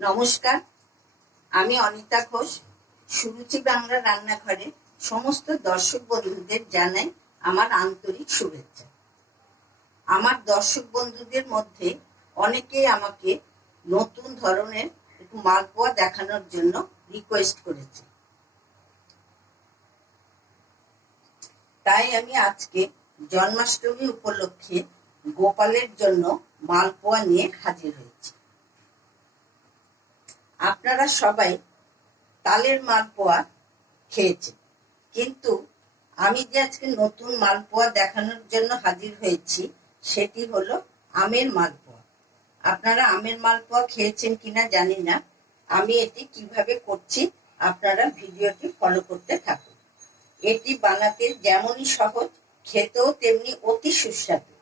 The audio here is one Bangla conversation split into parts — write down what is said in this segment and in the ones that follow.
নমস্কার, আমি অনিতা ঘোষ। সুরুচি বাংলা রান্নাঘরে সমস্ত দর্শক বন্ধুদের জানাই আমার আন্তরিক শুভেচ্ছা। আমার দর্শক বন্ধুদের মধ্যে অনেকেই আমাকে নতুন ধরনের একটু মালপোয়া দেখানোর জন্য রিকোয়েস্ট করেছে, তাই আমি আজকে জন্মাষ্টমী উপলক্ষে গোপালের জন্য মালপোয়া নিয়ে হাজির হয়েছি। আপনারা সবাই তালের মালপোয়া খেয়েছেন, কিন্তু আমি যে আজকে নতুন মালপোয়া দেখানোর জন্য হাজির হয়েছি সেটি হলো আমের মালপোয়া। আপনারা আমের মালপোয়া খেয়েছেন কিনা জানি না। আমি এটি কিভাবে করছি আপনারা ভিডিওটি ফলো করতে থাকুন। এটি বানাতে যেমনই সহজ, খেতেও তেমনি অতি সুস্বাদু।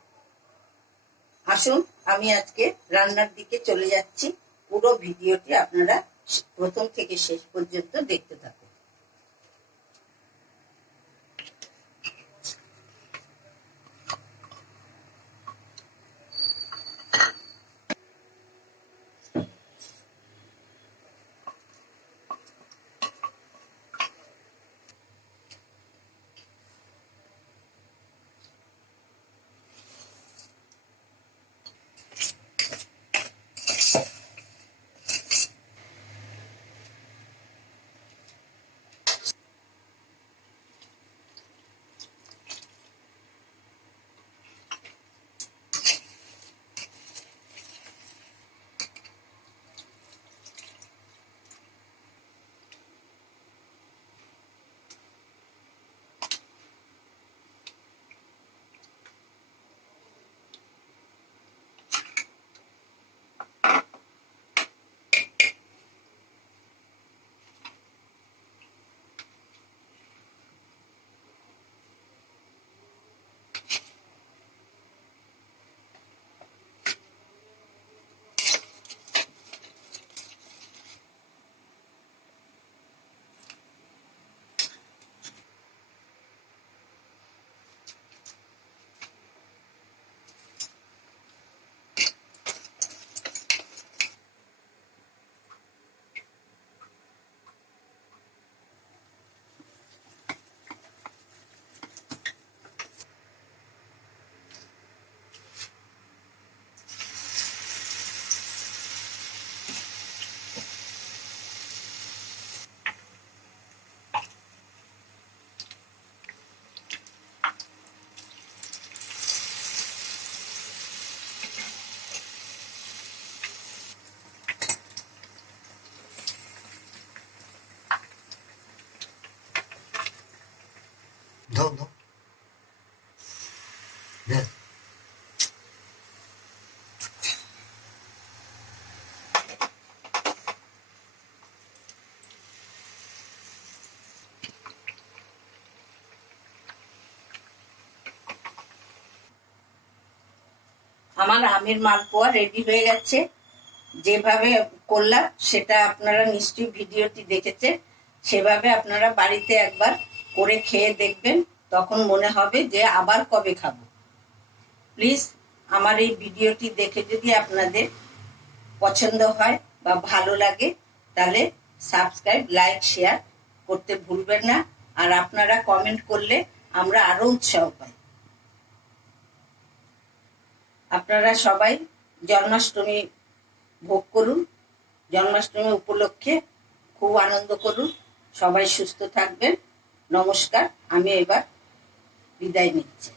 আসুন আমি আজকে রান্নার দিকে চলে যাচ্ছি। পুরো ভিডিওটি আপনারা প্রথম থেকে শেষ পর্যন্ত দেখতে থাকুন। No. Yes. আমার আমের মালপোয়া রেডি হয়ে গেছে। যেভাবে করলাম সেটা আপনারা নিশ্চয়ই ভিডিওটি দেখেছেন। সেভাবে আপনারা বাড়িতে একবার করে খেয়ে দেখবেন, তখন মনে হবে যে আবার কবে খাবো। প্লিজ আমার এই ভিডিওটি দেখে যদি আপনাদের পছন্দ হয় বা ভালো লাগে তাহলে সাবস্ক্রাইব, লাইক, শেয়ার করতে ভুলবেন না। আর আপনারা কমেন্ট করলে আমরা আরো উৎসাহ পাই। আপনারা সবাই জন্মাষ্টমী ভোগ করুন, জন্মাষ্টমী উপলক্ষে খুব আনন্দ করুন। সবাই সুস্থ থাকবেন। নমস্কার, আমি এবার বিদায় নিচ্ছি।